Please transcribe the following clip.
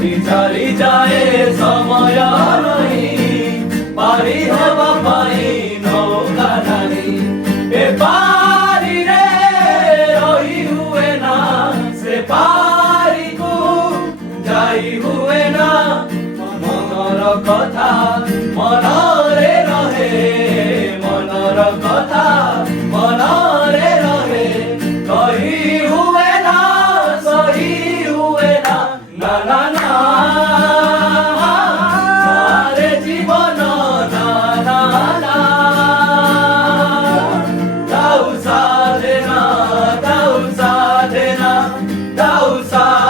ଚାଲି ଯାଏ ସମୟ ନାହିଁ ପାରି ହେବା ପାଇଁ ନୌକା ନାହିଁ ଏ ପାରିରେ ରହି ହୁଏ ନା ସେ ପାରିକୁ ଯାଇ ହୁଏ ନା ମନର କଥା ମନରେ ରହେ ମନର କଥା ମନରେ ରହେ କହି ହୁଏ ନା ସହି ହୁଏ ନା ନା ନା ନା ଆରେ ଜୀବନ ନା ନା ନା দাও সাধনা দাও সাধনা দাও সাধনা